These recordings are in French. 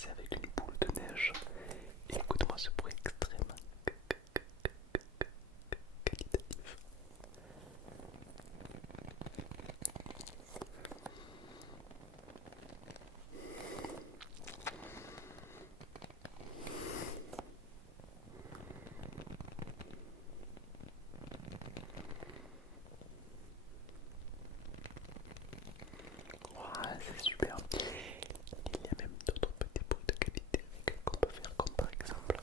commencer avec une boule de neige. Et écoute-moi ce bruit extrêmement qualitatif. Ouah, c'est super. Il y a même d'autres petits bruits de qualité qu'on peut faire, comme par exemple,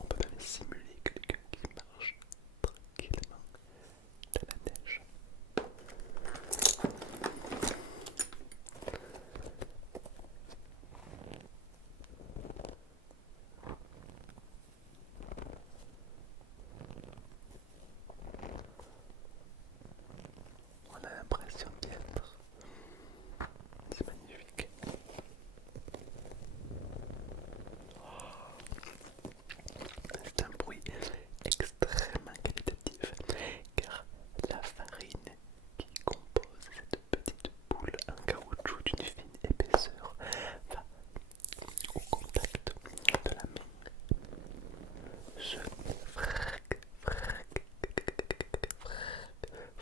on peut même simuler quelqu'un qui marche tranquillement dans la neige. On a l'impression d'y être. C'est magnifique. C'est un bruit extrêmement qualitatif car la farine qui compose cette petite boule en caoutchouc d'une fine épaisseur va au contact de la main se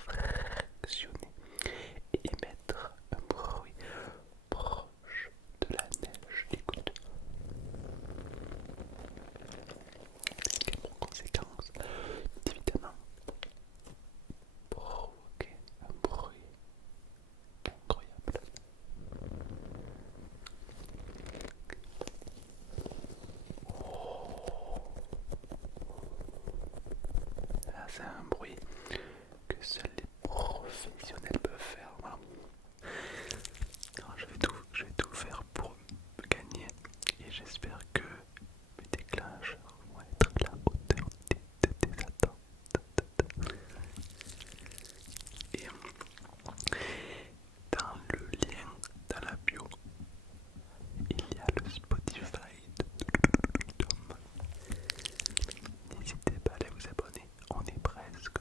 fractionner et émettre un bruit proche de la neige. Écoute, qui a pour conséquence évidemment provoquer un bruit incroyable. Là, c'est un bruit que seuls les professionnels peuvent faire. Voilà. Alors, je vais tout faire pour gagner et j'espère que mes déclencheurs vont être à la hauteur de tes attentes. Et dans le lien, dans la bio, il y a le Spotify de Tom. N'hésitez pas à aller vous abonner, on est presque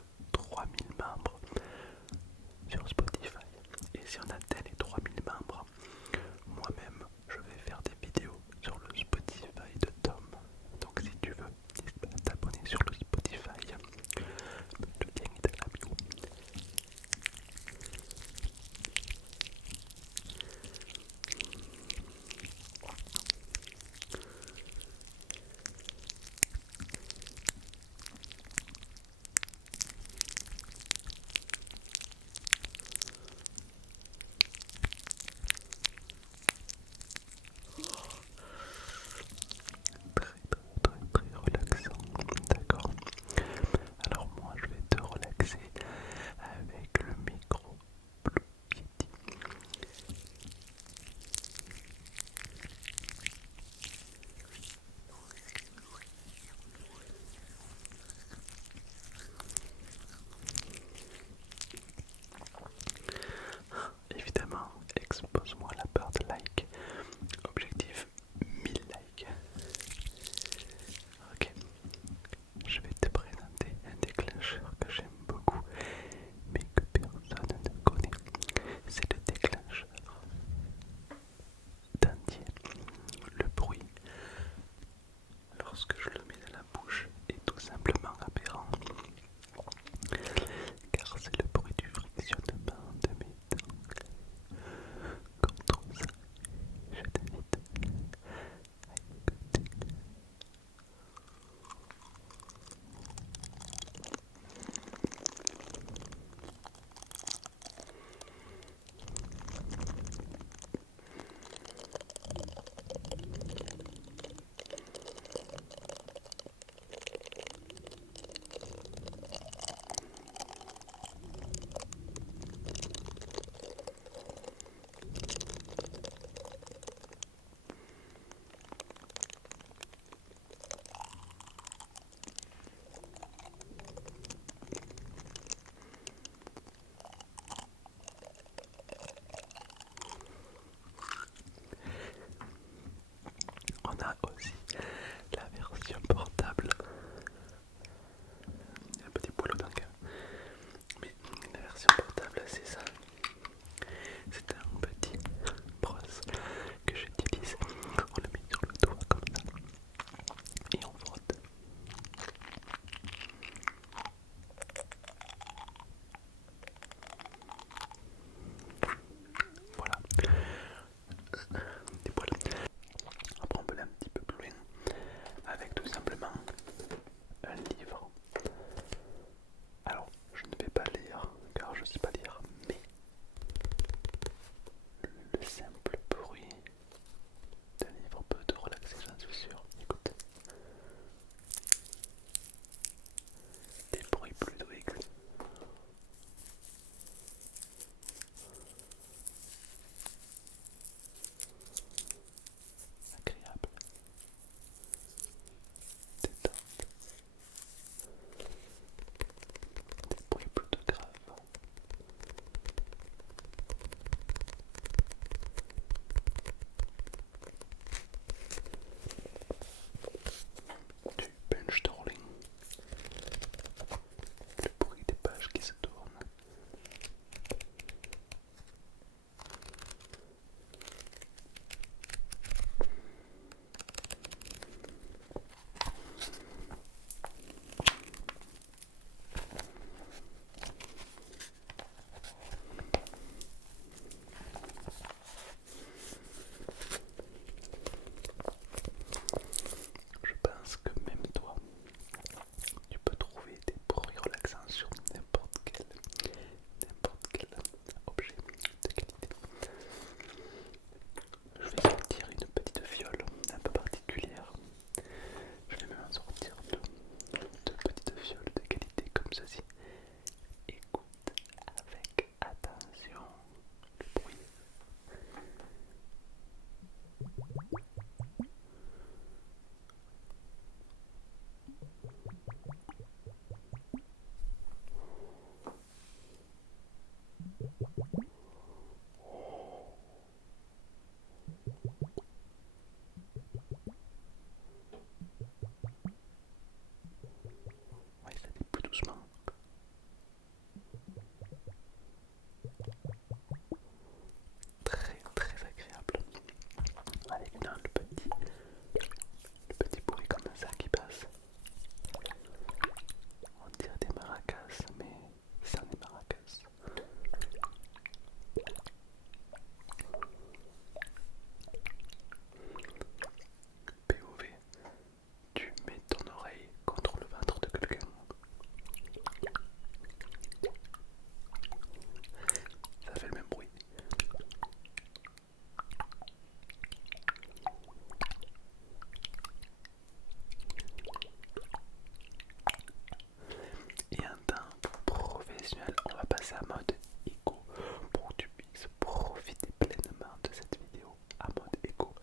professionnel, on va passer à mode éco pour que tu puisses profiter pleinement de cette vidéo à mode éco.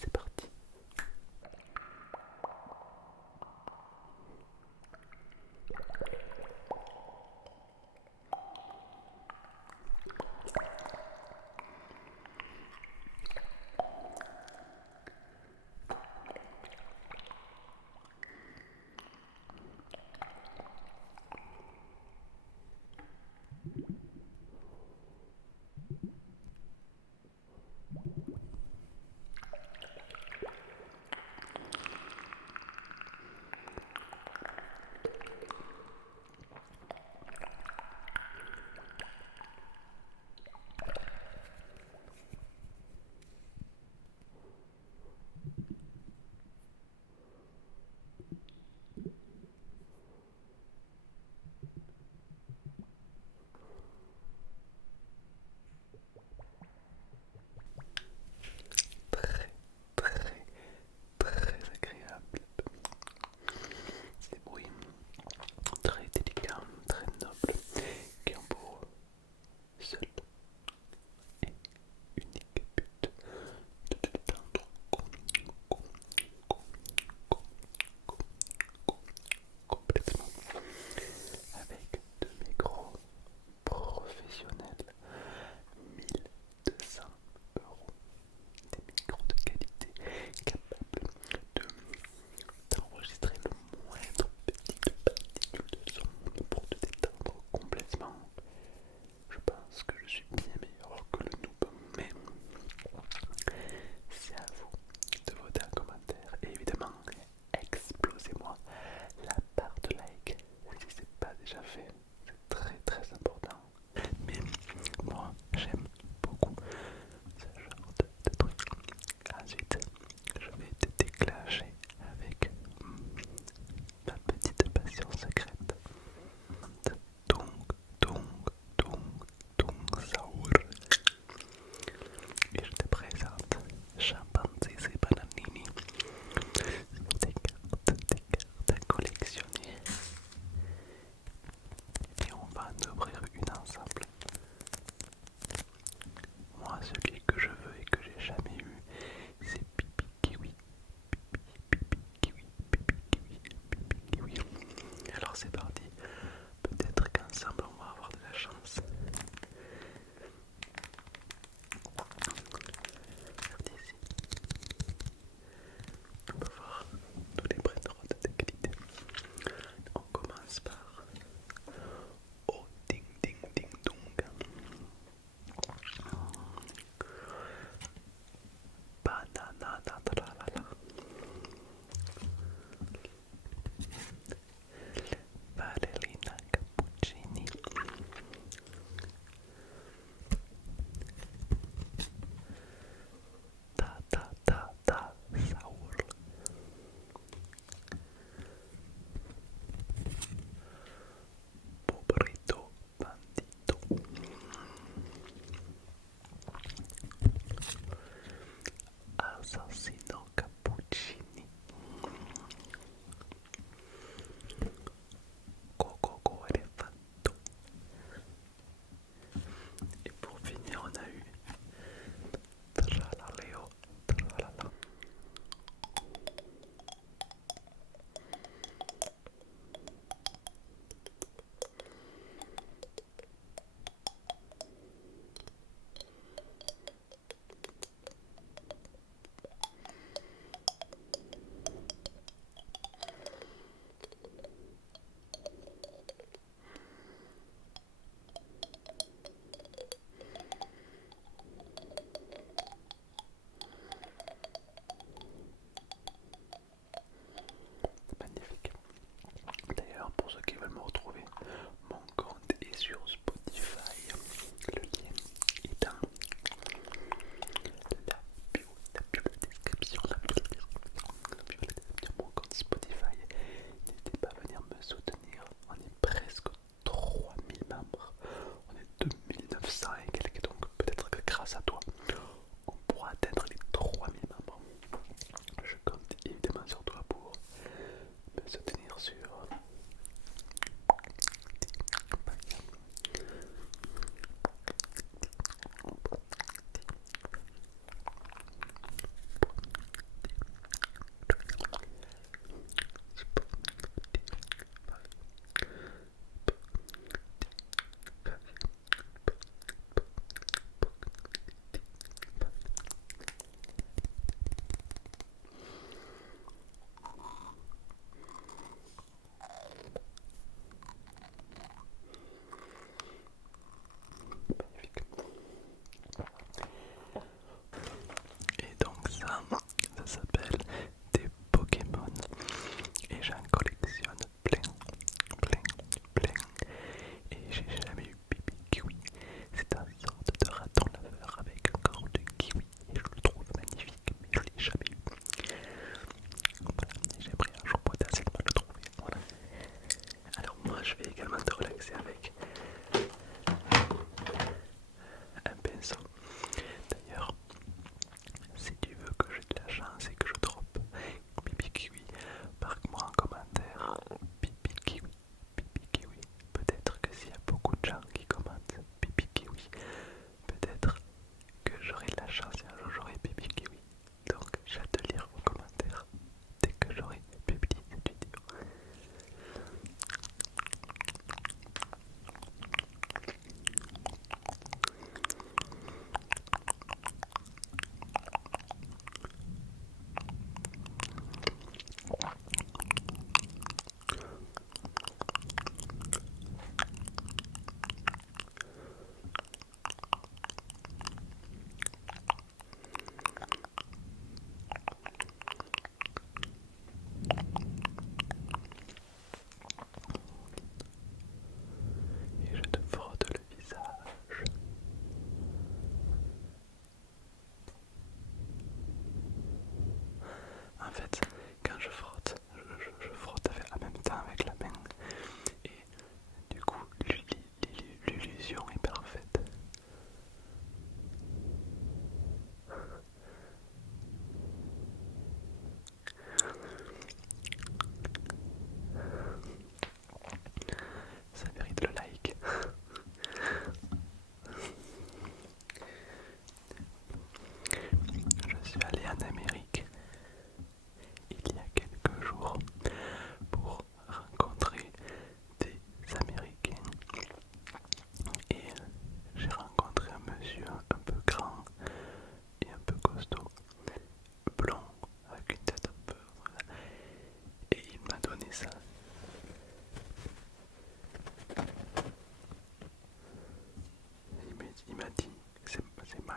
C'est parti.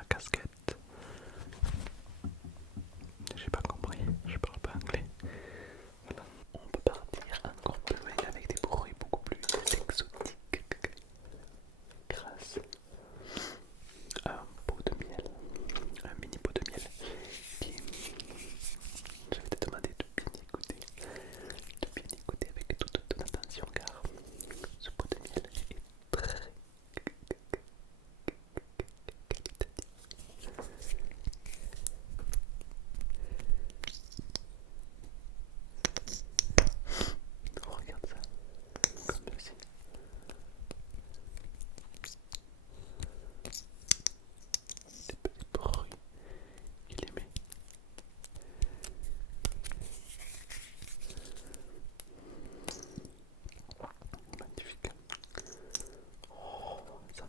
casquette. J'ai pas compris, je parle pas anglais. Voilà. On peut partir encore plus loin avec des bruits beaucoup plus exotiques grâce à un pot de miel, un mini pot de miel qui, je vais te demander de bien écouter avec toute ton attention car ce pot de miel est très qualitatif. Oh, regarde ça, comme ceci. Des petits bruits qu'il émet. Magnifique. Oh, ça.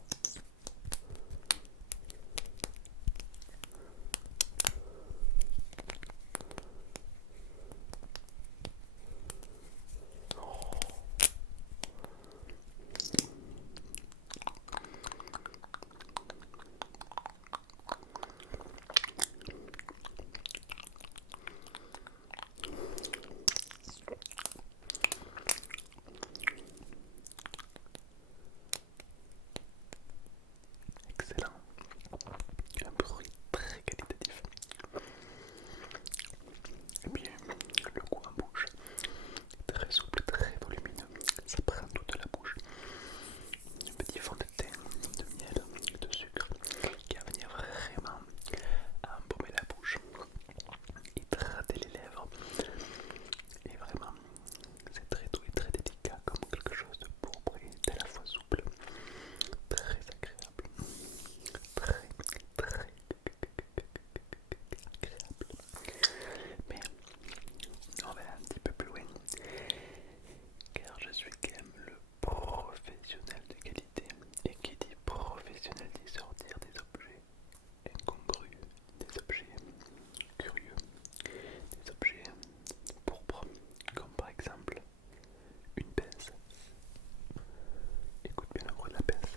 Excellent. Un bruit très qualitatif. Et puis le goût en bouche est très souple, très volumineux. Ça prend toute la bouche. Un petit fond de thé, de miel, de sucre qui va venir vraiment embaumer la bouche, hydrater les lèvres. Et vraiment, c'est très doux et très délicat comme quelque chose de pourpre et à la fois souple. Très agréable. Très agréable. Mais on va aller un petit peu plus loin car je suis quand même le professionnel de qualité. Et qui dit professionnel dit sortir des objets incongrus, des objets curieux, des objets pourpres, comme par exemple une pince. Écoute bien le bruit de la pince.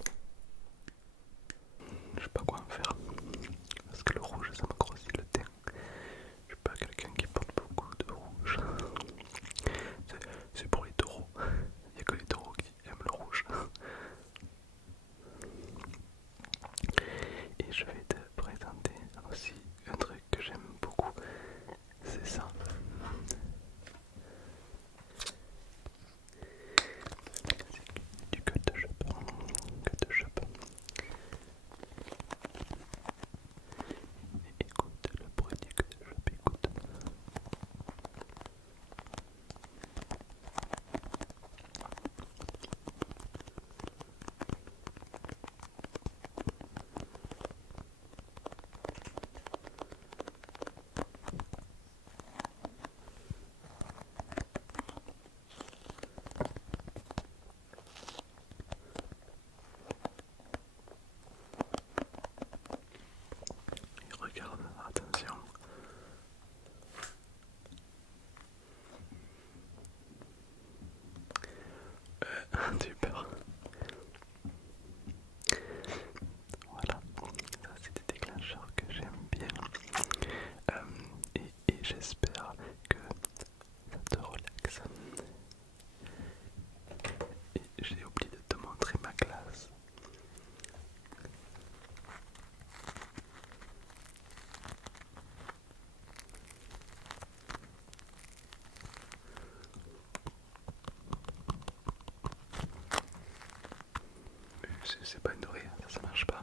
Je sais pas quoi en faire parce que le rouge ça me grossit le teint. Je suis pas quelqu'un qui porte beaucoup de rouge. C'est pour les taureaux. Il n'y a que les taureaux qui aiment le rouge. Et je vais te présenter aussi un truc que j'aime beaucoup. C'est ça. C'est du Ketchup. Ketchup. Écoute le bruit du Ketchup, écoute. Et regarde, attention. Super. Voilà, ça c'est des déclencheurs que j'aime bien. Et j'espère que ça te relaxe. Et j'ai oublié de te montrer ma glace. C'est pas une oreille, ça marche pas.